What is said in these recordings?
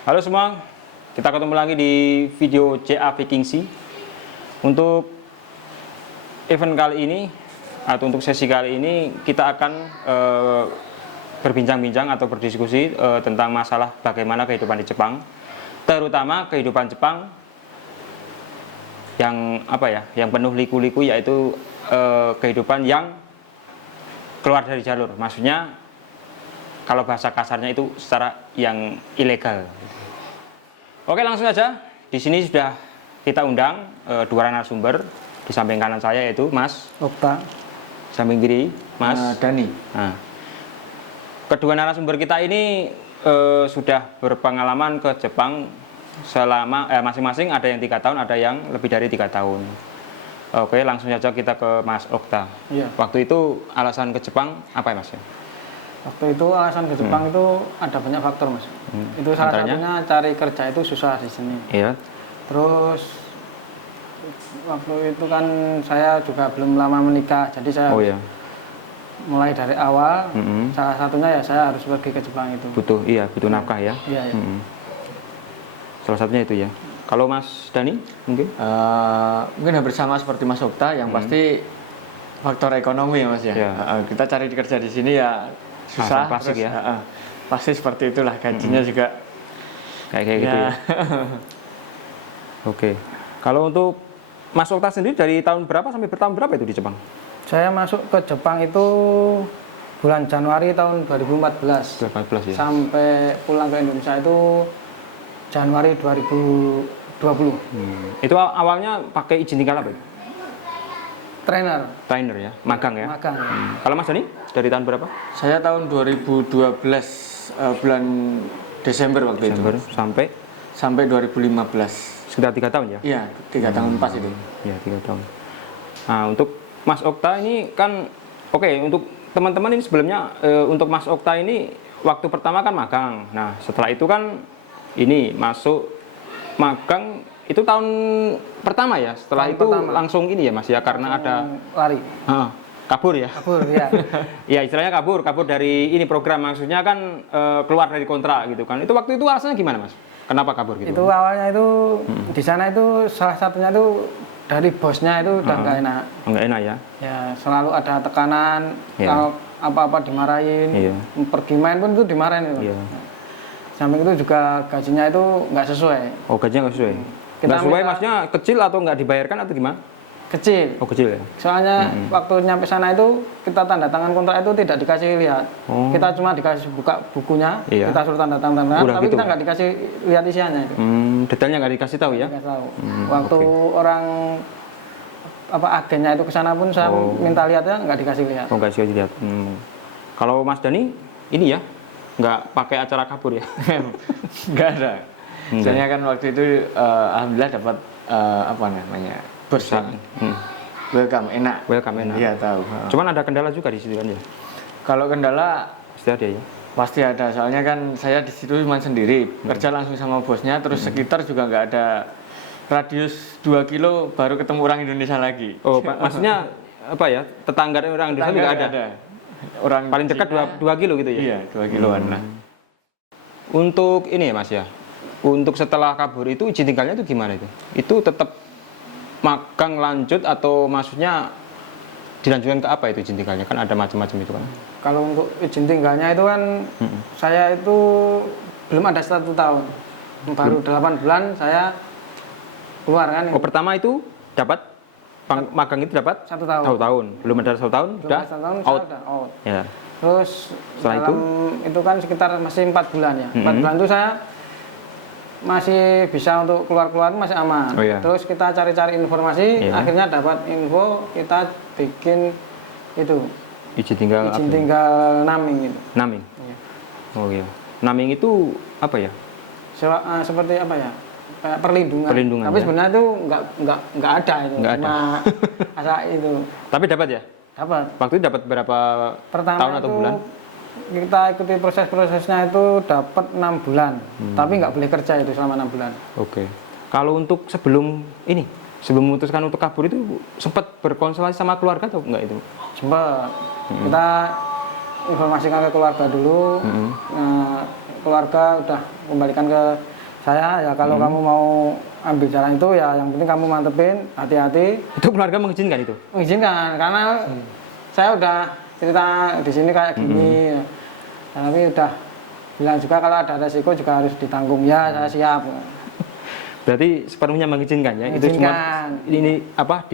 Halo semua, kita ketemu lagi di video CA Viking Sea. Untuk event kali ini atau untuk sesi kali ini kita akan berbincang-bincang atau berdiskusi tentang masalah bagaimana kehidupan di Jepang, terutama kehidupan Jepang yang yang penuh liku-liku, yaitu kehidupan yang keluar dari jalur. Maksudnya kalau bahasa kasarnya itu secara yang ilegal. Oke, langsung saja. Di sini sudah kita undang dua narasumber. Di samping kanan saya yaitu Mas Okta, samping kiri Mas Dani. Nah, kedua narasumber kita ini sudah berpengalaman ke Jepang selama masing-masing ada yang 3 tahun, ada yang lebih dari 3 tahun. Oke, langsung saja kita ke Mas Okta. Iya. Waktu itu alasan ke Jepang apa ya, Mas? Waktu itu alasan ke Jepang itu ada banyak faktor, Mas. Itu salah satunya cari kerja itu susah di sini. Iya. Terus waktu itu kan saya juga belum lama menikah, jadi saya mulai dari awal. Salah satunya ya saya harus pergi ke Jepang itu. Butuh nafkah ya. Iya. Salah satunya itu ya. Kalau Mas Dani mungkin? Mungkin hampir sama seperti Mas Okta, yang pasti faktor ekonomi ya, Mas ya. Kita cari kerja di sini ya susah, pasti ya. Pasti seperti itulah, gajinya juga kayak gitu ya. Oke. Kalau untuk Mas Okta sendiri dari tahun berapa sampai bertahun berapa itu di Jepang? Saya masuk ke Jepang itu bulan Januari tahun 2014. 2014 ya. Sampai pulang ke Indonesia itu Januari 2020. Itu awalnya pakai izin tinggal apa? Trainer ya, magang ya. Magang. Kalau Mas Dani dari tahun berapa? Saya tahun 2012 bulan Desember waktu itu. Sampai 2015. Sekitar 3 tahun ya? Iya, 3 tahun pas itu. Iya, 3 tahun. Nah, untuk Mas Okta ini kan untuk teman-teman ini sebelumnya untuk Mas Okta ini waktu pertama kan magang. Nah, setelah itu kan ini masuk magang itu tahun pertama ya. Setelah itu langsung ini ya, Mas ya, karena ada lari. Kabur ya. Kabur ya. Ya, istilahnya kabur dari ini program, maksudnya kan keluar dari kontrak gitu kan. Itu waktu itu alasannya gimana, Mas? Kenapa kabur gitu? Itu awalnya itu di sana itu salah satunya itu dari bosnya itu udah nggak enak. Nggak enak ya? Ya, selalu ada tekanan, kalau apa-apa dimarahin, pergi main pun itu dimarahin itu. Samping itu juga gajinya itu nggak sesuai. Oh, gajinya nggak sesuai? Nggak sesuai maksudnya kecil atau nggak dibayarkan atau gimana? Kecil. Oh, kecil ya? Soalnya waktu nyampe sana itu kita tanda tangan kontrak itu tidak dikasih lihat. Kita cuma dikasih buka bukunya, kita suruh tanda tangan, tapi gitu. Kita nggak dikasih lihat isiannya itu. Detailnya nggak dikasih tahu ya? Nggak tahu. Waktu orang agennya itu ke sana pun saya minta lihatnya nggak dikasih lihat. Oh, nggak dikasih lihat. Kalau Mas Dani ini ya nggak pakai acara kabur ya? Nggak ada. Soalnya kan waktu itu alhamdulillah dapat bos welcome enak. Iya, tahu. Cuman ada kendala juga di situ kan ya? Kalau kendala pasti ada ya? Pasti ada, soalnya kan saya di situ cuma sendiri, kerja langsung sama bosnya, terus sekitar juga nggak ada radius 2 kilo baru ketemu orang Indonesia lagi. Oh, maksudnya apa ya? Tetangga orang Indonesia nggak ada? Orang paling dekat 2 kilo gitu ya? Iya, 2 kiloan lah. Untuk ini ya, Mas ya, untuk setelah kabur itu izin tinggalnya itu gimana itu? Itu tetap magang lanjut atau maksudnya dilanjutkan ke apa itu izin tinggalnya? Kan ada macam-macam itu kan. Kalau untuk izin tinggalnya itu kan saya itu belum ada 1 tahun. Baru 8 bulan saya keluar kan. Oh, pertama itu dapat magang itu dapat 1 tahun. 1 tahun. Belum ada 1 tahun udah out. Ya. Terus setelah itu kan sekitar masih 4 bulan ya. 4 bulan itu saya masih bisa untuk keluar-keluar masih aman. Terus kita cari-cari informasi, akhirnya dapat info, kita bikin itu izin tinggal naming itu. Naming. Iya. Oh iya. Naming itu apa ya? Seperti apa ya? Kayak perlindungan. Tapi sebenarnya itu nggak ada itu. Nggak ada. Asal itu. Tapi dapat ya? Dapat. Waktu itu dapat berapa tahun atau bulan? Kita ikuti proses-prosesnya itu dapat 6 bulan, tapi nggak boleh kerja itu selama 6 bulan. Oke. Kalau untuk sebelum memutuskan untuk kabur itu sempat berkonsultasi sama keluarga atau enggak itu? Sempat. Kita informasikan ke keluarga dulu, keluarga udah kembalikan ke Saya ya kalau kamu mau ambil jalan itu ya yang penting kamu mantepin, hati-hati. Itu keluarga mengizinkan itu? Mengizinkan karena saya udah cerita di sini kayak gini. Tapi udah bilang juga kalau ada resiko juga harus ditanggung. Ya saya siap. Berarti sepenuhnya mengizinkan ya? Itu cuma ini apa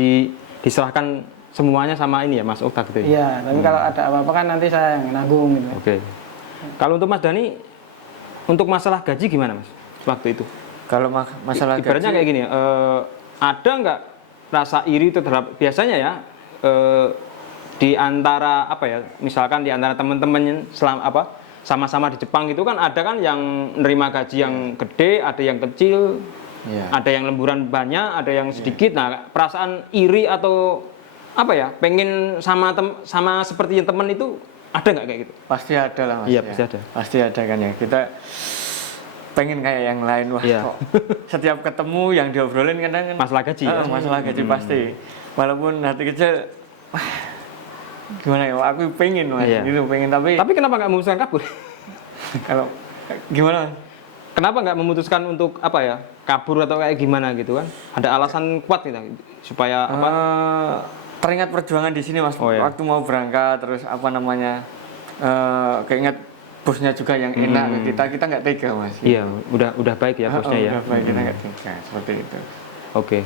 diserahkan semuanya sama ini ya Mas Okta gitu ya? Iya, tapi kalau ada apa-apa kan nanti saya yang nanggung gitu. Oke. Kalau untuk Mas Dani, untuk masalah gaji gimana Mas waktu itu? Kalau masalah ibaratnya kayak gini, ada nggak rasa iri itu terhadap biasanya ya di antara apa ya, misalkan di antara teman-teman sama-sama di Jepang itu kan ada kan yang nerima gaji yang gede, ada yang kecil, ada yang lemburan banyak, ada yang sedikit. Nah, perasaan iri atau apa ya, pengen sama seperti yang teman itu ada nggak kayak gitu? Pasti ada lah Mas. Iya, pasti ada. Pasti ada kan ya. Kita pengen kayak yang lain, wah kok setiap ketemu yang diobrolin kadang kan masalah gaji ya? Masalah gaji pasti, walaupun hati kecil wah gimana ya, aku pengen Mas, gitu pengen, tapi kenapa nggak memutuskan kabur? Kalau gimana? Kenapa nggak memutuskan untuk apa ya, kabur atau kayak gimana gitu kan? Ada alasan kuat gitu supaya apa? Teringat perjuangan di sini Mas, waktu mau berangkat terus apa namanya, keinget bosnya juga yang enak ke kita nggak tega Mas. Iya, udah baik ya bosnya ya. Udah baik, kita nggak tega seperti itu. Oke.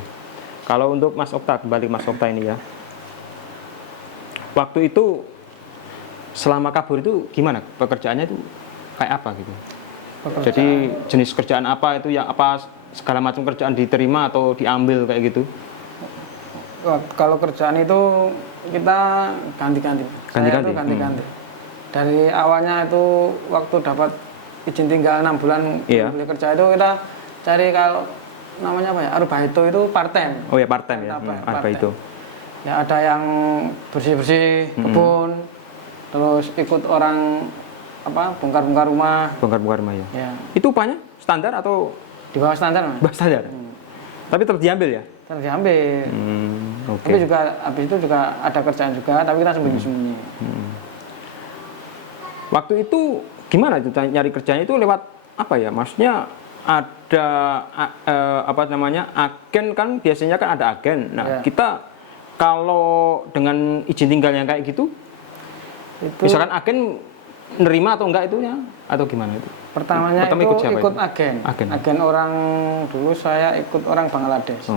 Kalau untuk Mas Okta, kembali Mas Okta ini ya. Waktu itu selama kabur itu gimana? Pekerjaannya itu kayak apa gitu? Jadi jenis kerjaan apa itu, yang apa segala macam kerjaan diterima atau diambil kayak gitu? Kalau kerjaan itu kita ganti-ganti. Saya itu ganti-ganti. Dari awalnya itu waktu dapat izin tinggal 6 bulan boleh kerja itu kita cari kalau namanya apa ya, Arbaito itu part-time. Oh ya, part-time ya. Arbaito. Ya ada yang bersih-bersih kebun, terus ikut orang apa bongkar-bongkar rumah. Bongkar-bongkar rumah ya. Itu upahnya standar atau di bawah standar Mas? Bawah standar. Tapi tetap diambil ya? Tetap diambil. Tapi juga habis itu juga ada kerjaan juga, tapi kita sembunyi-sembunyi. Waktu itu gimana itu nyari kerjanya itu lewat apa ya? Maksudnya ada apa namanya, agen kan, biasanya kan ada agen. Nah, kita kalau dengan izin tinggal yang kayak gitu, itu, misalkan agen nerima atau enggak itu ya, atau gimana itu? Pertamanya ikut agen orang, dulu saya ikut orang Bangladesh.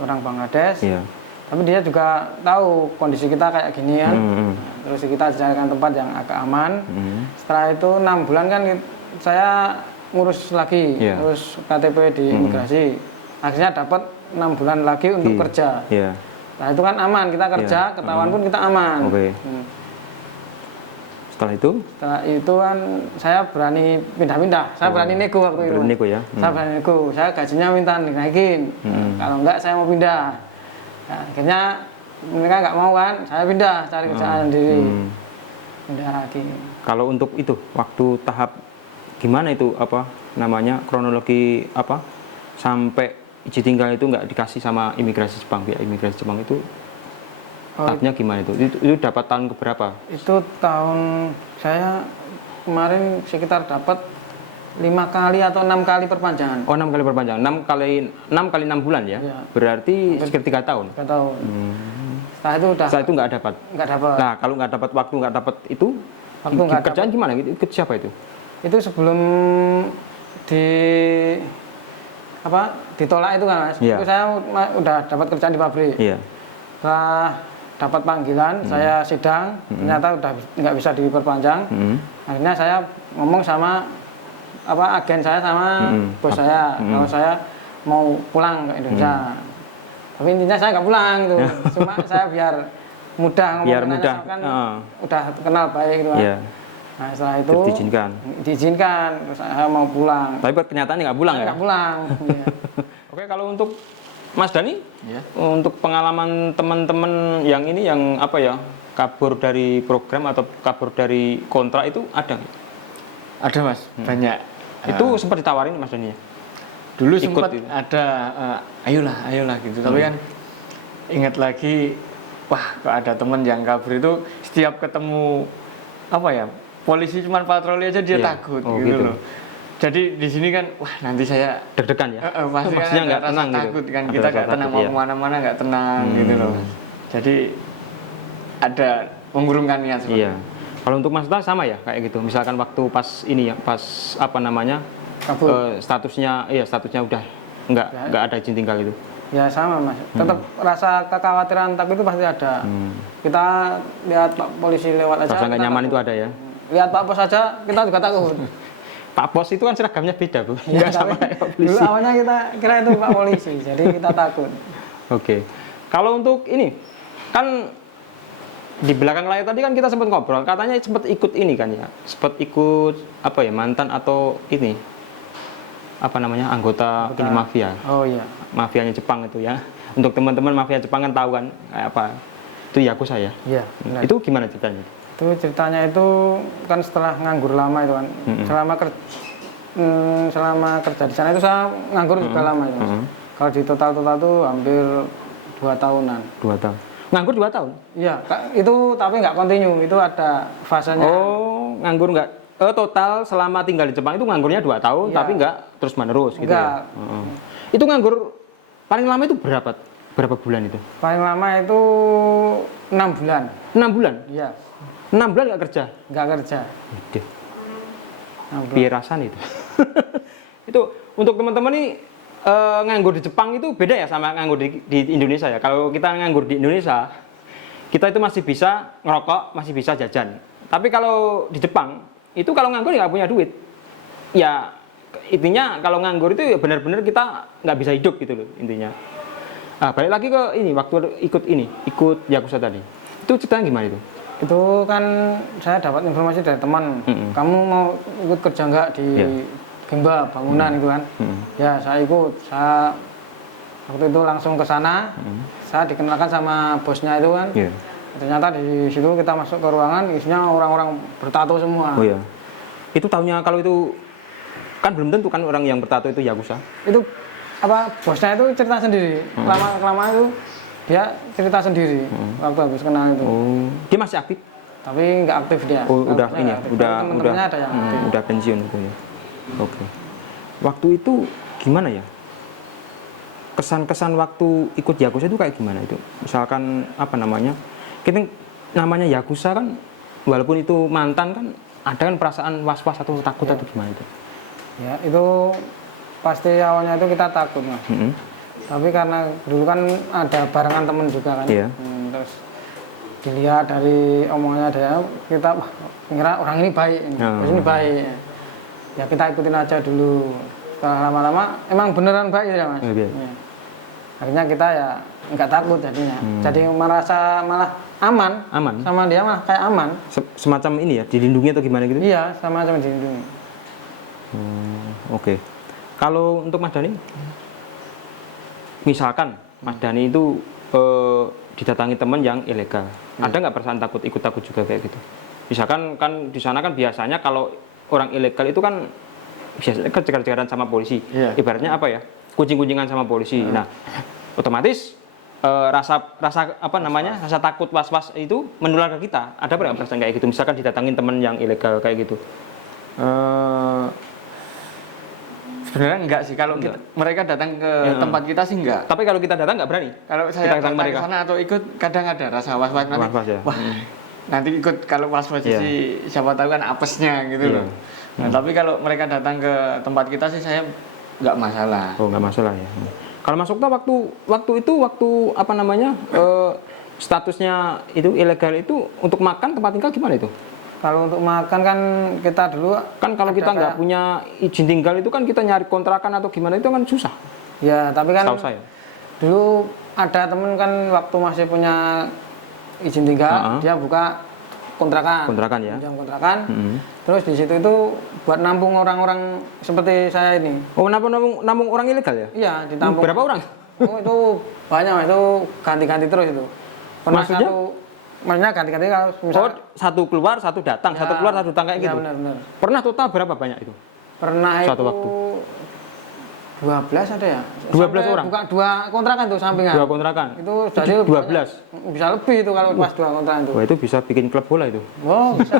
Orang Bangladesh. Iya. Tapi dia juga tahu kondisi kita kayak gini kan. Terus kita carikan tempat yang agak aman. Setelah itu 6 bulan kan saya ngurus lagi, ngurus KTP di imigrasi. Akhirnya dapat 6 bulan lagi untuk kerja. Nah itu kan aman, kita kerja, ketahuan pun kita aman. Setelah itu kan saya berani pindah-pindah, saya berani nego waktu itu. Nego ya? Saya berani nego, saya gajinya minta dinaikin. Kalau enggak saya mau pindah. Nah, akhirnya mereka nggak mau kan, saya pindah cari kerjaan sendiri. Pindah lagi. Kalau untuk itu waktu tahap gimana itu apa namanya, kronologi apa sampai izin tinggal itu nggak dikasih sama imigrasi Jepang, pihak imigrasi Jepang itu tahapnya gimana itu? Itu dapat tahun keberapa? Itu tahun saya kemarin sekitar dapat 5 kali atau 6 kali perpanjangan. Oh, 6 kali perpanjangan. 6 kali 6 bulan ya? Berarti sekitar 3 tahun. 3 tahun. Setelah itu nggak dapat. Nah, kalau nggak dapat waktu, nggak dapat itu, kerjaan gimana? Ikut siapa itu? Itu sebelum ditolak itu kan Mas. Itu saya udah dapat kerjaan di pabrik. Setelah dapat panggilan, saya sidang, ternyata udah nggak bisa diperpanjang. Akhirnya saya ngomong sama agen saya sama bos saya, kalau saya mau pulang ke Indonesia. Tapi intinya saya nggak pulang gitu. Cuma saya biar mudah kan udah kenal baik gitu kan. Nah setelah itu diizinkan, terus saya mau pulang. Tapi kenyataannya nggak pulang ya? Nggak pulang. Oke, kalau untuk Mas Dani, untuk pengalaman teman-teman yang ini yang apa ya, kabur dari program atau kabur dari kontrak itu ada nggak? Ada Mas, banyak. Itu sempat ditawarin Mas Dani ya? Dulu sempat ada, ayolah gitu. Tapi kan ingat lagi, wah kok ada teman yang kabur itu setiap ketemu apa ya, polisi cuma patroli aja dia takut gitu loh. Jadi di sini kan, wah nanti saya deg-degan ya. Pasti maksudnya kan nggak tenang takut gitu. kan, kita nggak tenang mau kemana-mana nggak tenang gitu loh. Jadi ada mengurungkan niat seperti Iya. Kalau untuk Mas Uta sama ya kayak gitu. Misalkan waktu pas ini ya, pas apa namanya statusnya udah nggak ada izin tinggal itu. Ya sama Mas, tetap rasa kekhawatiran takut itu pasti ada. Kita lihat Pak Polisi lewat aja. Rasa nggak nyaman itu ada ya. Lihat Pak Pos aja kita juga takut. Pak Pos itu kan seragamnya beda Bu. Ya, Nggak sama kayak Pak Polisi. Dulu awalnya kita kira itu Pak Polisi, jadi kita takut. Oke. Kalau untuk ini kan di belakang layar tadi kan kita sempat ngobrol, katanya sempat ikut ini kan ya, sempat ikut apa ya, mantan atau ini apa namanya anggota ini mafia. Oh iya. Mafianya Jepang itu ya. Untuk teman-teman mafia Jepang kan tahu kan kayak apa. Itu Yakuza ya. Iya. Benar. Itu gimana ceritanya? Itu ceritanya itu kan setelah nganggur lama itu kan. Selama kerja di sana itu saya nganggur juga lama itu. Kalau di total tuh hampir 2 tahunan. 2 tahun. Nganggur 2 tahun? Iya, itu tapi nggak kontinu, itu ada fasenya. Oh, nganggur nggak? Total selama tinggal di Jepang itu nganggurnya 2 tahun, iya. tapi nggak terus menerus gitu enggak. ya? Itu nganggur paling lama itu berapa bulan itu? Paling lama itu 6 bulan. 6 bulan? Iya. 6 bulan nggak kerja? Nggak kerja. Waduh. Biar rasanya itu. Itu untuk teman-teman nih nganggur di Jepang itu beda ya sama nganggur di Indonesia ya. Kalau kita nganggur di Indonesia, kita itu masih bisa ngerokok, masih bisa jajan. Tapi kalau di Jepang, itu kalau nganggur nggak punya duit. Ya intinya kalau nganggur itu ya benar-benar kita nggak bisa hidup gitu loh intinya. Nah, balik lagi ke ini, waktu ikut Yakuza tadi. Itu ceritanya gimana itu? Itu kan saya dapat informasi dari teman, kamu mau ikut kerja nggak di Gemba bangunan itu kan? Ya saya ikut, saya waktu itu langsung ke sana, saya dikenalkan sama bosnya itu kan. Ternyata di situ kita masuk ke ruangan, isinya orang-orang bertato semua. Oh iya. Itu tahunya kalau itu kan belum tentu kan orang yang bertato itu Yakuza. Itu apa bosnya itu cerita sendiri. Lama-lama itu dia cerita sendiri waktu habis kenal itu. Oh, dia masih aktif? Tapi nggak aktif dia. Oh, udah ini ya, teman-temannya ada yang aktif. Udah pensiun gitu ya. Oke. Waktu itu gimana ya? Kesan-kesan waktu ikut Yakuza itu kayak gimana itu? Misalkan apa namanya? Kita namanya Yakuza kan walaupun itu mantan kan ada kan perasaan was-was atau takut atau gimana itu? Ya, itu pasti awalnya itu kita takut Mas. Tapi karena dulu kan ada barengan temen juga kan. Terus dilihat dari omongannya dia, kita mengira orang ini baik, ini baik. Ya kita ikutin aja dulu. Setelah lama-lama emang beneran baik ya Mas. Ya. Akhirnya kita ya nggak takut jadinya. Jadi merasa malah aman sama dia, malah kayak aman. Semacam ini ya, dilindungi atau gimana gitu? Iya, sama-sama dilindungi. Oke. Kalau untuk Mas Dani, misalkan Mas Dani itu didatangi teman yang ilegal, ada nggak perasaan ikut takut juga kayak gitu? Misalkan kan di sana kan biasanya kalau orang ilegal itu kan biasanya kejar-kejaran sama polisi. Ibaratnya apa ya? Kucing-kucingan sama polisi. Nah, otomatis rasa apa namanya? Rasa takut was-was itu menular ke kita. Ada berapa perasaan kayak gitu? Misalkan didatangin teman yang ilegal kayak gitu. Sebenarnya enggak sih, kalau mereka datang ke tempat kita sih enggak. Tapi kalau kita datang nggak berani. Kalau saya datang ke sana atau ikut, kadang ada rasa was-was nanti. Ya. Wah, nanti ikut kalau was-was sih siapa tahu kan apesnya gitu loh. Nah, tapi kalau mereka datang ke tempat kita sih saya nggak masalah. Oh, nggak masalah ya. Kalau Mas Okta waktu apa namanya statusnya itu ilegal itu untuk makan tempat tinggal gimana itu? Kalau untuk makan kan kita dulu kan kalau kita nggak punya izin tinggal itu kan kita nyari kontrakan atau gimana itu kan susah. Ya tapi kan setahu saya. Dulu ada temen kan waktu masih punya izin tinggal dia buka kontrakan ya. Kontrakan. Terus di situ itu buat nampung orang-orang seperti saya ini. Oh, nampung orang ilegal ya? Iya, ditampung. Berapa orang? Oh, itu banyak, itu ganti-ganti terus itu. Pernah maksudnya ganti-ganti kalau misalnya satu keluar, satu datang, satu keluar, satu datang kayak gitu. Iya, benar. Pernah total berapa banyak itu? Pernah satu itu waktu. 12 ada ya? 12 orang? Buka 2 kontrakan tuh sampingan. 2 kontrakan? Itu jadi 12? Bisa lebih itu kalau pas 2 kontrakan itu. Wah, itu bisa bikin klub bola itu. Oh, bisa.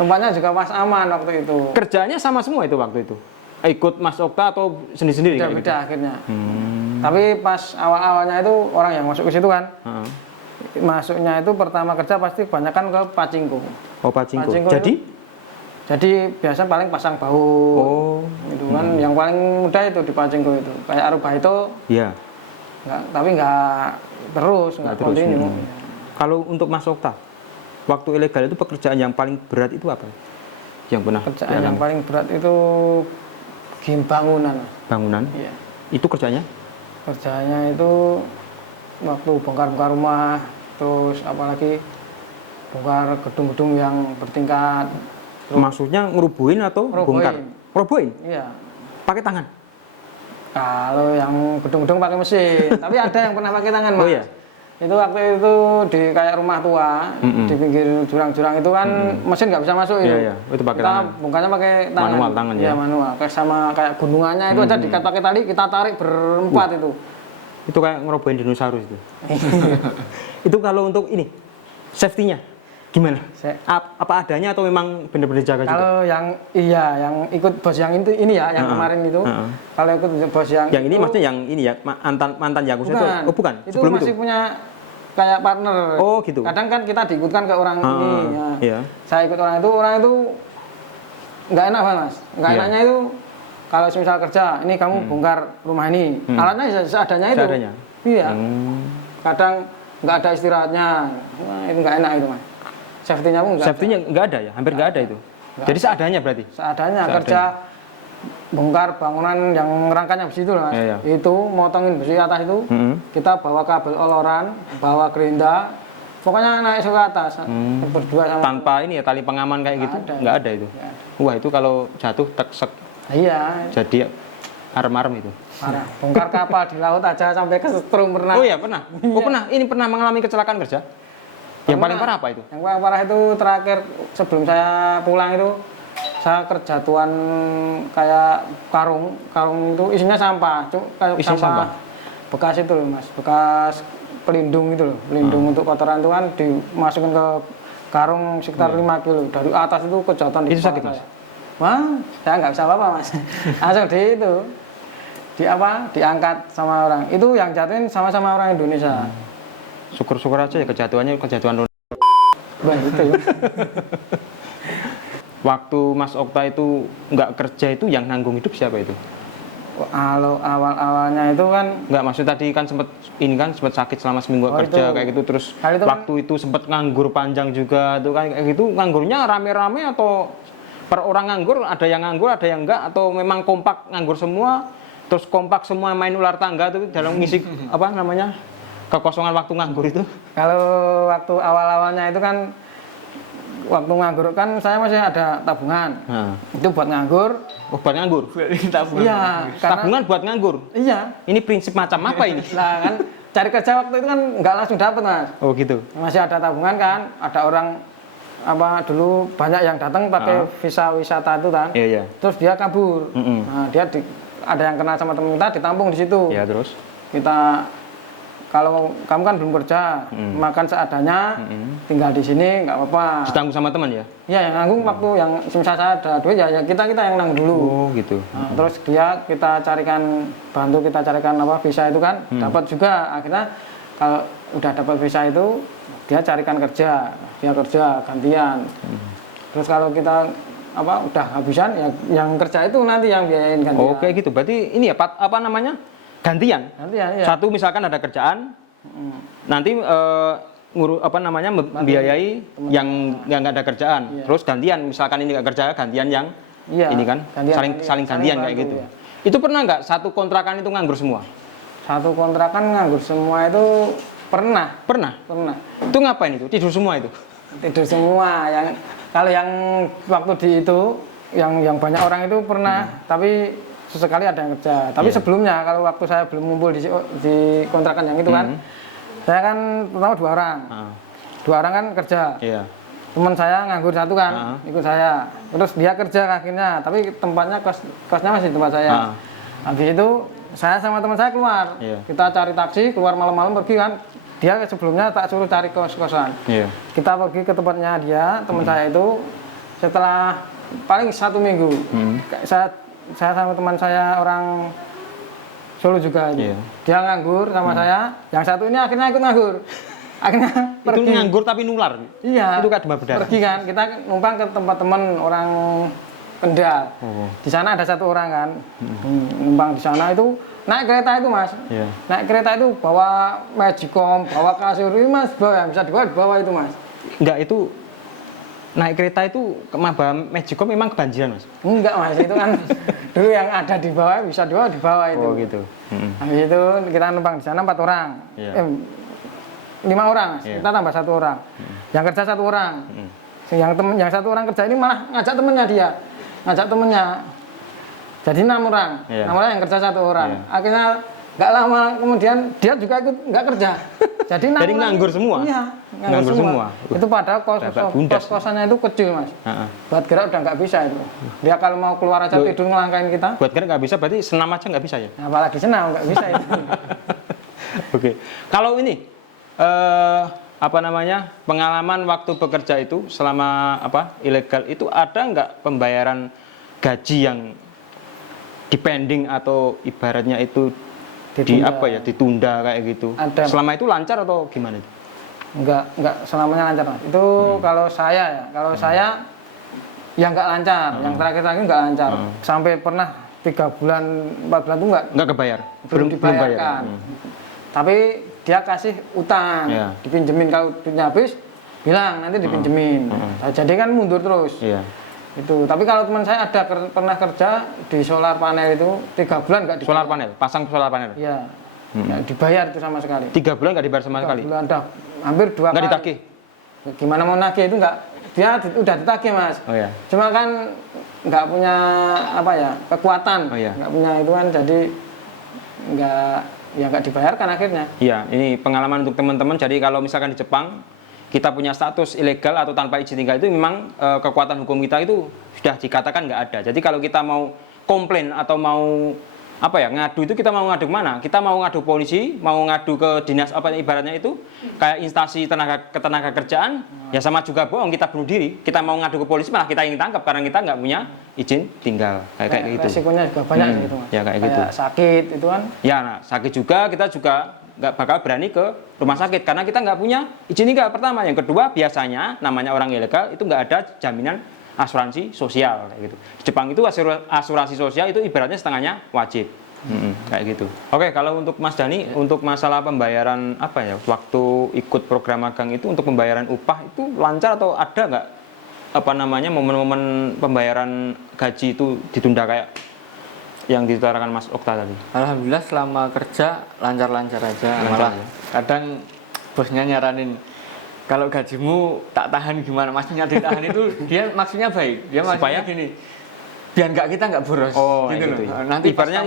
tempatnya juga pas aman waktu itu. Kerjanya sama semua itu waktu itu? Ikut Mas Okta atau sendiri-sendiri? Beda-beda gitu? akhirnya. Tapi pas awal-awalnya itu orang yang masuk ke situ kan, masuknya itu pertama kerja pasti kebanyakan ke pacingko. Oh, pacingko. Jadi biasa paling pasang baut. Itu kan yang paling mudah itu di pacingko itu. Kayak Aruba itu. Iya. Tapi nggak terus, nggak continue. Kalau untuk Mas Okta, waktu ilegal itu pekerjaan yang paling berat itu apa? Yang pernah? Kerjaan yang paling berat itu game bangunan. Bangunan? Iya. Itu kerjanya? Kerjanya itu waktu bongkar-bongkar rumah, terus apalagi bongkar gedung-gedung yang bertingkat. Maksudnya ngerubuhin atau bongkar? Robohin? Iya. Pakai tangan? Kalau yang gedung-gedung pakai mesin, tapi ada yang pernah pakai tangan, Mas. Oh iya? Itu waktu itu di kayak rumah tua, di pinggir jurang-jurang itu kan mesin nggak bisa masuk itu. Iya, itu pakai tangan. Bongkarnya pakai tangan. Manual tangan ya? Iya, manual. Kayak sama kayak gunungannya itu aja diikat pakai tali, kita tarik berempat itu. Itu kayak ngerobohin dinosaurus itu. Itu kalau untuk ini, safety-nya gimana? Apa adanya atau memang benar-benar jaga juga? Kalau yang yang ikut bos yang itu ini ya, yang kemarin itu. Kalau ikut bos yang ini maksudnya yang ini ya, mantan Yakuza itu? Oh bukan, itu sebelum masih punya kayak partner. Oh gitu. Kadang kan kita diikutkan ke orang ini. Ya. Iya. Saya ikut orang itu nggak enak Mas. Nggak enaknya itu kalau misal kerja, ini kamu bongkar rumah ini, alatnya seadanya itu. Seadanya. Iya. Kadang nggak ada istirahatnya, itu nggak enak itu Mas. Safety-nya pun nggak ada ya, hampir nggak ada itu. Jadi seadanya berarti? Seadanya. Kerja bongkar bangunan yang rangkanya besi itu Mas. Iya. Itu motongin besi atas itu, kita bawa kabel oloran, bawa gerinda, pokoknya naik ke atas berdua sama. Tanpa ini ya tali pengaman kayak gitu? Nggak ada itu. Nggak ada. Wah itu kalau jatuh teksek. Iya. Jadi arem-arem itu. Parah. Bongkar kapal di laut aja sampai kesetrum pernah. Oh iya pernah. Oh pernah. Ini pernah mengalami kecelakaan kerja. Yang paling parah apa itu? Yang paling parah itu terakhir sebelum saya pulang itu saya kerjatuan kayak karung itu isinya sampah, kayak sampah bekas itu loh Mas, bekas pelindung itu loh, pelindung untuk kotoran itu kan dimasukin ke karung sekitar 5 kilo dari atas itu kejatuhan di itu sakit Mas? Wah, saya nggak bisa apa-apa Mas, langsung diangkat sama orang itu yang jatuhin sama-sama orang Indonesia. Syukur-syukur aja ya kejatuhan Wah itu. Waktu Mas Okta itu nggak kerja itu yang nanggung hidup siapa itu? Kalau awal-awalnya itu kan nggak, maksud tadi kan sempat sakit selama seminggu kerja kayak gitu, terus waktu itu sempat nganggur panjang juga tuh kan kayak gitu. Nganggurnya rame-rame atau per orang nganggur, ada yang nganggur ada yang enggak, atau memang kompak nganggur semua terus kompak semua main ular tangga tuh dalam ngisi apa namanya kekosongan waktu nganggur itu? Kalau waktu awal-awalnya itu kan waktu nganggur kan saya masih ada tabungan. Itu buat nganggur. Oh, buat nganggur? Tabungan. Iya. Tabungan buat nganggur? Iya. Ini prinsip macam apa ini? Nah kan cari kerja waktu itu kan nggak langsung dapat Mas. Oh gitu? Masih ada tabungan kan, ada orang dulu banyak yang datang pakai visa wisata itu kan. Iya. Terus dia kabur. Nah, dia ada yang kenal sama teman kita ditampung di situ. Iya, terus? Kita kalau kamu kan belum kerja, makan seadanya, tinggal di sini nggak apa-apa. Ditanggung sama teman ya? Iya, yang nanggung waktu yang misal saya ada duit ya kita yang nanggung dulu. Oh gitu. Nah, terus kita carikan visa itu kan, dapat juga. Akhirnya kalau udah dapat visa itu dia carikan kerja, dia kerja gantian. Terus kalau kita udah habisan ya yang kerja itu nanti yang biayain gantian. Oh kayak gitu. Berarti ini ya gantian. Iya. Satu misalkan ada kerjaan, nanti membiayai yang nggak ada kerjaan. Iya. Terus gantian, misalkan ini nggak kerja, gantian yang ini kan, saling gantian kayak gitu. Iya. Itu pernah nggak satu kontrakan itu nganggur semua? Satu kontrakan nganggur semua itu pernah. Pernah. Itu ngapain itu? Tidur semua itu? Tidur semua. Kalau yang waktu di itu, yang banyak orang itu pernah, tapi sesekali ada yang kerja. Tapi sebelumnya kalau waktu saya belum ngumpul di kontrakan yang itu kan, saya kan pertama 2 orang. 2 orang kan kerja. Iya. Teman saya nganggur 1 kan, ikut saya. Terus dia kerja akhirnya, tapi tempatnya kosnya masih di tempat saya. Habis itu saya sama teman saya keluar. Iya. Kita cari taksi, keluar malam-malam pergi kan. Dia sebelumnya tak suruh cari kos-kosan. Iya. Kita pergi ke tempatnya dia, teman saya itu. setelah paling 1 minggu, saya sama teman saya orang Solo juga, dia nganggur sama saya, yang satu ini akhirnya ikut nganggur. Akhirnya pergi. Itu nganggur tapi nular? Iya. Itu kan demam berdarah? Pergi kan, kita numpang ke tempat teman orang Kendal. Di sana ada 1 orang kan, numpang di sana itu, naik kereta itu Mas. Naik kereta itu bawa magicom, bawa kasur, ini Mas, bawa, bisa dibawa itu Mas. Enggak, itu naik kereta itu bawa magicom memang kebanjiran Mas? Enggak Mas, itu kan dulu yang ada di bawah bisa di bawah itu. Oh gitu. Habis itu kita numpang di sana 4 orang. 5 orang Mas, kita tambah 1 orang. Yang kerja 1 orang. Yang 1 orang kerja ini malah ngajak temennya dia. Ngajak temennya. Jadi 6 orang. 6 orang yang kerja 1 orang. Akhirnya nggak lama kemudian dia juga ikut nggak kerja. Jadi nganggur semua? Iya, nganggur semua. Itu padahal kos-kosannya itu kecil Mas. Buat gerak udah nggak bisa itu. Dia kalau mau keluar aja tidur ngelangkain kita. Buat gerak nggak bisa, berarti senam aja nggak bisa ya? Apalagi senam nggak bisa itu. Oke. Kalau ini, pengalaman waktu bekerja itu selama ilegal itu ada nggak pembayaran gaji yang dipending atau ibaratnya itu ditunda kayak gitu? Ada. Selama itu lancar atau gimana itu? Enggak selamanya lancar Mas. Itu kalau saya ya nggak lancar. Yang terakhir nggak lancar. Sampai pernah 3 bulan 4 bulan itu nggak kebayar. Belum dibayarkan. Tapi dia kasih utang, dipinjemin, kalau duitnya habis bilang nanti dipinjemin. Jadi kan mundur terus. Itu. Tapi kalau teman saya ada pernah kerja di solar panel itu 3 bulan nggak dibayar. Solar panel, pasang solar panel. Iya. Nggak dibayar itu sama sekali. 3 bulan nggak dibayar sama sekali. 3 bulan dah hampir 2 kali. Nggak ditagih. Gimana mau nagih itu nggak? Dia udah ditagih Mas. Cuma kan nggak punya kekuatan. Nggak punya itu kan, jadi nggak dibayarkan akhirnya. Iya, ini pengalaman untuk teman-teman. Jadi kalau misalkan di Jepang kita punya status ilegal atau tanpa izin tinggal itu memang kekuatan hukum kita itu sudah dikatakan nggak ada. Jadi kalau kita mau komplain atau mau ngadu itu, kita mau ngadu kemana? Kita mau ngadu polisi, mau ngadu ke dinas ibaratnya itu kayak instansi ketenaga kerjaan, ya sama juga bohong, kita bunuh diri. Kita mau ngadu ke polisi malah kita ingin tangkap karena kita nggak punya izin tinggal kayak gitu. Resikonya juga banyak gitu Mas. Ya kayak gitu. Sakit itu kan. Ya, sakit juga, kita juga nggak bakal berani ke rumah sakit karena kita nggak punya izin tinggal pertama. Yang kedua, biasanya namanya orang ilegal itu nggak ada jaminan asuransi sosial kayak gitu. Di Jepang itu asuransi sosial itu ibaratnya setengahnya wajib. Kayak gitu. Oke, kalau untuk Mas Dani, untuk masalah pembayaran waktu ikut program magang itu untuk pembayaran upah itu lancar atau ada nggak momen-momen pembayaran gaji itu ditunda kayak yang ditarakan Mas Okta tadi? Alhamdulillah selama kerja lancar-lancar aja. Malah kadang bosnya nyaranin, kalau gajimu tak tahan gimana, maksudnya ditahan itu dia maksudnya baik, dia maksudnya supaya gini, biar kita nggak boros. Gitu. Nanti ibaratnya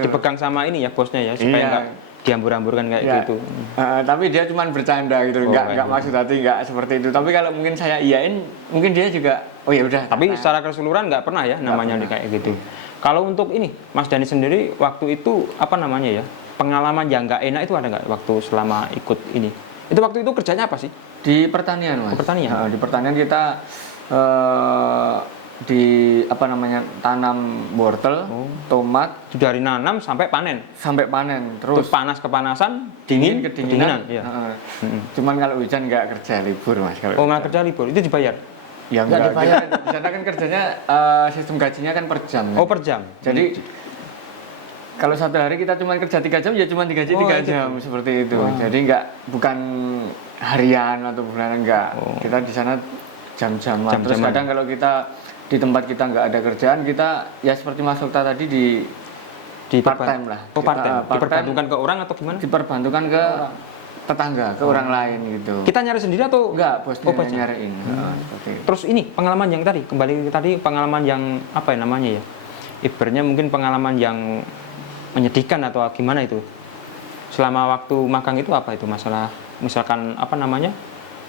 dipegang sama ini ya bosnya ya, supaya nggak diambur-amburkan kayak gitu. Tapi dia cuma bercanda gitu, nggak maksud hati, nggak seperti itu. Tapi kalau mungkin saya iyain, mungkin dia juga ya udah. Tapi secara keseluruhan nggak pernah ya namanya kayak gitu. Kalau untuk ini Mas Dani sendiri waktu itu pengalaman yang nggak enak itu ada nggak waktu selama ikut ini? Itu waktu itu kerjanya apa sih? Di pertanian Mas. Pertanian. Di pertanian kita tanam wortel, tomat itu dari nanam sampai panen. Terus panas kepanasan, dingin kedinginan. Cuman kalau hujan nggak kerja, libur Mas. Nggak kerja, libur. Itu dibayar? Ya nggak dibayar. Di sana kan kerjanya sistem gajinya kan per jam. Per jam. Jadi kalau satu hari kita cuma kerja 3 jam, ya cuma digaji 3 jam seperti itu. Jadi bukan harian atau bulanan, enggak. Kita di sana jam-jaman. Terus kadang kalau kita di tempat kita nggak ada kerjaan, kita ya seperti Mas Okta tadi di part time lah. Diperbantukan ke orang atau gimana? Diperbantukan ke tetangga, ke orang lain gitu. Kita nyari sendiri atau enggak? Bosnya nyariin. Terus ini pengalaman yang tadi, kembali ke tadi, pengalaman yang ibaratnya mungkin pengalaman yang menyedihkan atau gimana itu? Selama waktu magang itu apa itu masalah? Misalkan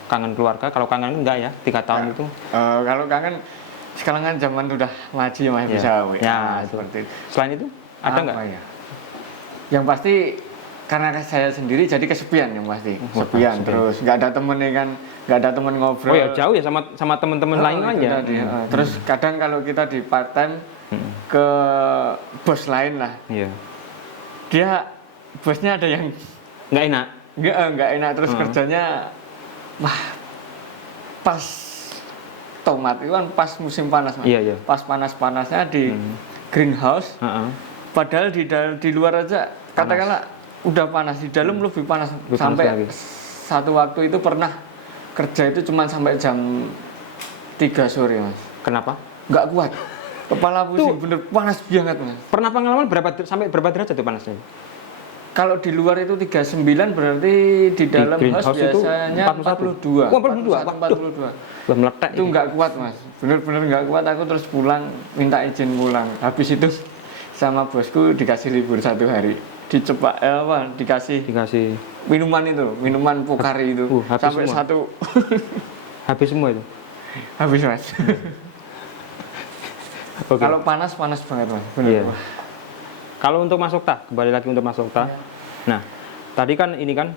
kangen keluarga? Kalau kangen enggak ya, 3 tahun itu? Kalau kangen sekarang kan zaman udah maju ya masih bisa seperti itu. Selain itu ada nggak? Yang pasti karena saya sendiri jadi kesepian yang pasti. Kesepian terus nggak ada temen ya kan, nggak ada temen ngobrol. Oh ya jauh ya sama teman-teman lain aja. Terus kadang kalau kita di part time ke bos lain lah. Iya. Dia bosnya ada yang nggak enak. Nggak enak terus kerjanya wah pas tomat itu kan pas musim panas Mas. Iya. Pas panas-panasnya di greenhouse. Padahal di luar aja katakanlah udah panas, di dalam lebih panas. Sampai satu waktu itu pernah kerja itu cuma sampai jam 3 sore Mas. Kenapa? Nggak kuat. Kepala pusing, bener panas banget Mas. Pernah pengalaman sampai berapa derajat tuh panasnya? Kalau di luar itu 39 berarti di dalam house biasanya 42. Oh, 42. Belum meletak. Itu nggak kuat Mas. Bener-bener nggak kuat, aku terus pulang, minta izin pulang. Habis itu sama bosku dikasih libur 1 hari. Dikasih minuman Pocari itu sampai semua. Habis semua itu. Habis Mas. Okay. Kalau panas banget Mas. Bener. Iya. Kalau untuk Mas Okta, kembali lagi untuk Mas Okta. Iya. Nah, tadi kan ini kan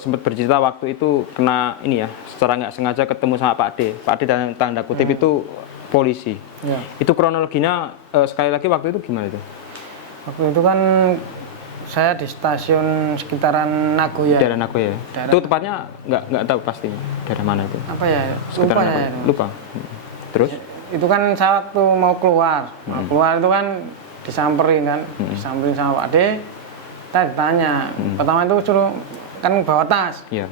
sempat bercerita waktu itu kena ini ya, secara nggak sengaja ketemu sama Pak D. Pak D dan tanda kutip itu polisi. Iya. Itu kronologinya sekali lagi waktu itu gimana itu? Waktu itu kan saya di stasiun sekitaran Nagoya. Daerah Nagoya. Itu tepatnya nggak tahu pastinya daerah mana itu. Apa ya? Lupa. Terus? Itu kan saya waktu mau keluar, keluar itu kan disamperin kan, disamperin sama Pak D. Kita ditanya. Pertama itu suruh kan bawa tas. Iya.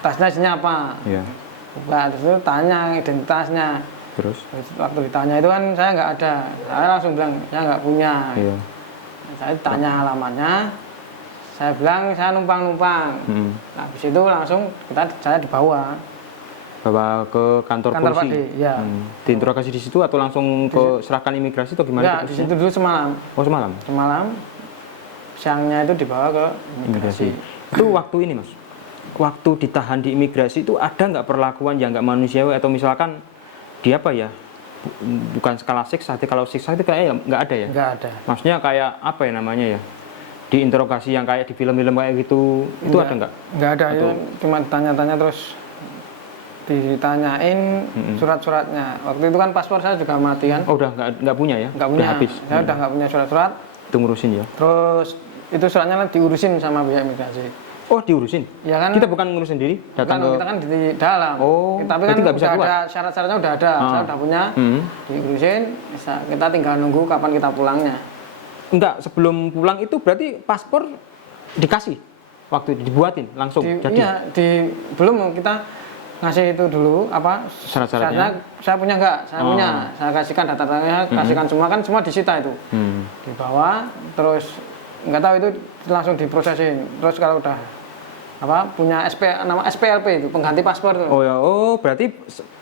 Tasnya isinya apa? Iya. Buka, terus itu tanya identitasnya. Terus waktu ditanya itu kan saya nggak ada, saya langsung bilang saya nggak punya. Iya. Saya tanya alamatnya, saya bilang saya numpang. Nah, habis itu langsung saya dibawa ke kantor polisi. Pak D, ya. Diinterogasi di situ atau langsung ke serahkan imigrasi atau gimana? Ya, di situ dulu semalam. Oh, semalam. Siangnya itu dibawa ke imigrasi. Itu waktu ini Mas, waktu ditahan di imigrasi itu ada nggak perlakuan yang nggak manusiawi atau misalkan dia apa ya, bukan skala siksa, kalau siksa itu kayaknya nggak ada ya? Nggak ada. Maksudnya kayak apa ya namanya ya, diinterogasi yang kayak di film-film kayak gitu, itu ada nggak? Nggak ada, itu cuma tanya-tanya terus ditanyain surat-suratnya. Waktu itu kan paspor saya juga mati kan. Oh, udah nggak punya ya? Nggak punya. Udah habis. Saya udah nggak punya surat-surat. Itu ngurusin ya? Terus itu suratnya diurusin sama pihak imigrasi. Oh, diurusin? Ya kan. Kita bukan ngurusin diri, datang kita kan di dalam. Oh, tapi kan nggak bisa udah keluar. ada syarat-syaratnya udah ada. Saya udah punya. Diurusin, kita tinggal nunggu kapan kita pulangnya. Enggak, sebelum pulang itu berarti paspor dikasih waktu itu dibuatin langsung jadi. Iya, belum kita ngasih itu dulu apa syarat-syaratnya. Saya punya enggak? Saya punya. Saya kasihkan data-datanya, kasihkan semua kan semua disita itu. Dibawa terus nggak tahu itu langsung diprosesin. Terus kalau udah punya nama SPLP itu pengganti paspor itu. Oh ya, berarti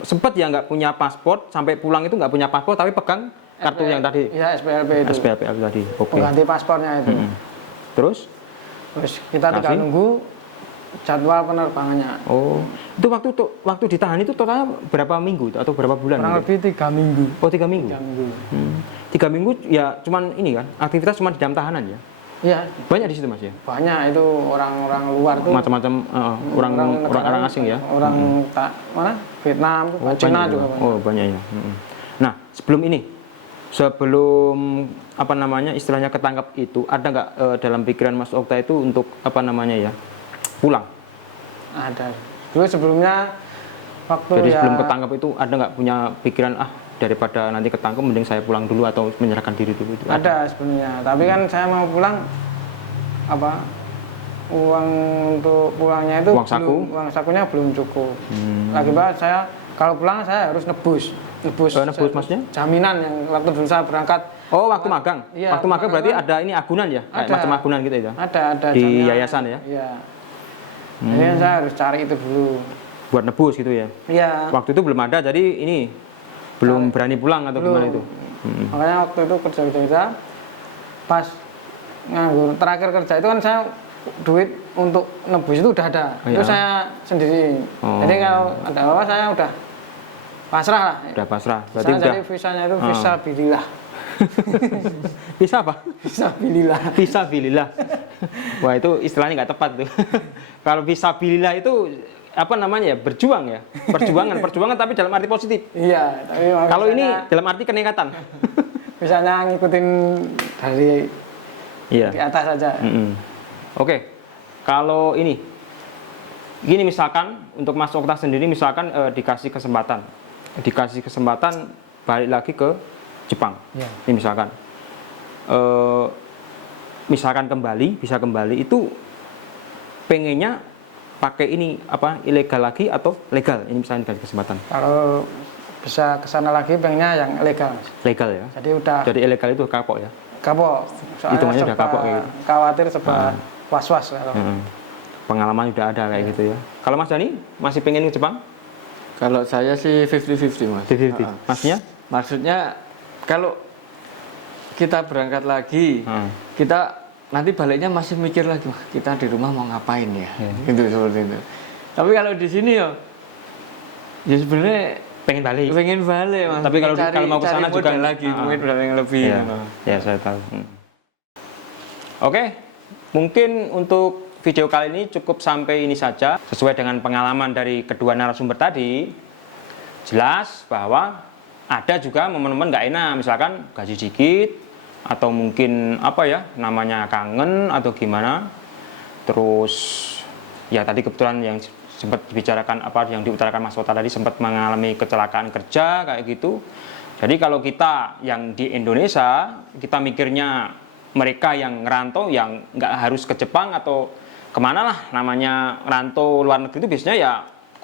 sempat ya nggak punya paspor sampai pulang itu nggak punya paspor tapi pegang kartu yang tadi. Iya, SPLP itu. SPLP tadi. Oke. Pengganti paspornya itu. Terus kita tinggal nunggu jadwal penerbangannya. Oh, itu waktu ditahan itu totalnya berapa minggu atau berapa bulan? Kurang lebih 3 minggu. Oh, 3 minggu. 3 minggu. 3 minggu ya cuman ini kan aktivitas cuma di dalam tahanan ya. Iya. Banyak di situ Mas ya? Banyak itu orang-orang luar tuh. Macam-macam orang asing ya. Orang mana? Vietnam, Cina juga banyak. Oh, banyak ya. Nah, sebelum apa namanya istilahnya ketangkap itu ada nggak dalam pikiran Mas Okta itu untuk apa namanya ya pulang? Ada. Dulu sebelumnya waktu jadi sebelum ketangkap itu ada nggak punya pikiran daripada nanti ketangkep mending saya pulang dulu atau menyerahkan diri dulu itu? Ada sebenarnya, tapi kan saya mau pulang uang untuk pulangnya itu uang sakunya belum cukup. Akibat saya kalau pulang saya harus nebus maksudnya? Jaminan yang waktu dulu saya berangkat. Oh, waktu magang. Iya, waktu magang berarti ada ini agunan ya? Kayak macam agunan gitu ya? Ada di jaminan. Yayasan ya? Iya. Jadi saya harus cari itu dulu. Buat nebus gitu ya? Iya. Waktu itu belum ada, jadi ini belum berani pulang atau gimana itu? Makanya waktu itu kerja pas nganggur terakhir kerja itu kan saya duit untuk nebus itu udah ada. Itu saya sendiri. Jadi kalau ada apa saya udah pasrah lah. Udah pasrah. Berarti jadi visanya itu visa bilillah. Bisa apa? Fisabilillah. Fisabilillah. Wah, itu istilahnya nggak tepat tuh. Kalau fisabilillah itu apa namanya ya? Berjuang ya. Perjuangan tapi dalam arti positif. Iya, tapi kalau ini dalam arti kenekatan. Misalnya ngikutin dari di atas saja. Oke. Kalau ini gini, misalkan untuk Mas Okta sendiri misalkan dikasih kesempatan balik lagi ke Jepang. Ini misalkan bisa kembali itu pengennya pakai ini apa, ilegal lagi atau legal? Ini misalnya dikasih kesempatan. Kalau bisa ke sana lagi pengennya yang legal. Legal ya. Jadi ilegal itu kapok ya. Kapok. Hitungannya udah kapok kayak gitu. Khawatir sebab was-was kalau. Pengalaman udah ada kayak gitu ya. Kalau Mas Dani masih pengen ke Jepang? Kalau saya sih 50-50 Mas. 50-50. Maksudnya kalau kita berangkat lagi, kita nanti baliknya masih mikir lagi, wah kita di rumah mau ngapain ya, gitu seperti itu. Tapi kalau di sini ya sebenarnya pengen balik Mas. Tapi kalau mau ke sana juga lagi, mungkin udah yang lebih. Ya saya tahu. Oke, mungkin untuk video kali ini cukup sampai ini saja. Sesuai dengan pengalaman dari kedua narasumber tadi, jelas bahwa ada juga momen-momen nggak enak, misalkan gaji dikit, atau mungkin apa ya, namanya kangen atau gimana. Terus ya tadi kebetulan yang sempat dibicarakan yang diutarakan Mas Okta tadi, sempat mengalami kecelakaan kerja kayak gitu. Jadi kalau kita yang di Indonesia, kita mikirnya mereka yang ngerantau yang nggak harus ke Jepang atau kemana lah, namanya rantau luar negeri itu biasanya ya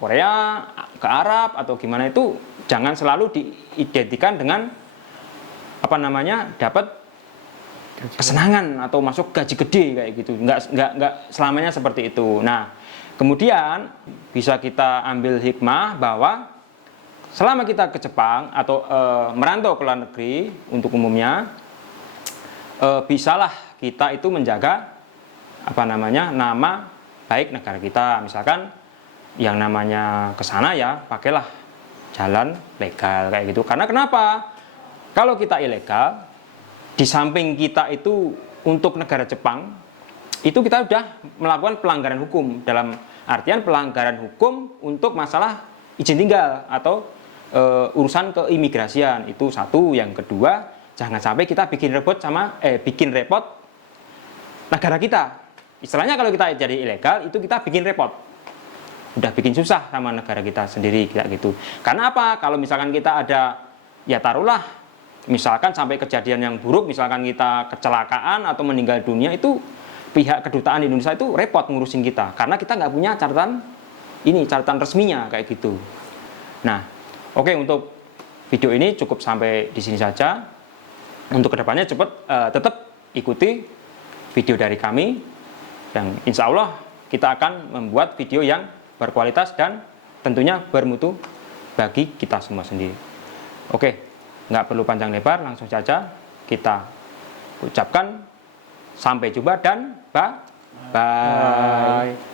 Korea, ke Arab atau gimana, itu jangan selalu diidentikan dengan apa namanya dapat kesenangan atau masuk gaji gede kayak gitu. Nggak selamanya seperti itu. Nah, kemudian bisa kita ambil hikmah bahwa selama kita ke Jepang atau merantau ke luar negeri untuk umumnya, bisalah kita itu menjaga apa namanya nama baik negara kita. Misalkan yang namanya ke sana ya pakailah jalan legal kayak gitu. Karena kenapa? Kalau kita ilegal, di samping kita itu untuk negara Jepang itu kita sudah melakukan pelanggaran hukum, dalam artian pelanggaran hukum untuk masalah izin tinggal atau urusan keimigrasian. Itu satu. Yang kedua, jangan sampai kita bikin repot negara kita. Istilahnya kalau kita jadi ilegal itu kita bikin repot, udah bikin susah sama negara kita sendiri kayak gitu. Karena apa? Kalau misalkan kita ada, ya taruhlah misalkan sampai kejadian yang buruk, misalkan kita kecelakaan atau meninggal dunia, itu pihak kedutaan Indonesia itu repot ngurusin kita karena kita nggak punya catatan resminya kayak gitu. Nah, oke, untuk video ini cukup sampai di sini saja. Untuk kedepannya tetap ikuti video dari kami, yang insya Allah kita akan membuat video yang berkualitas dan tentunya bermutu bagi kita semua sendiri. Oke, nggak perlu panjang lebar, langsung saja kita ucapkan sampai jumpa dan bye.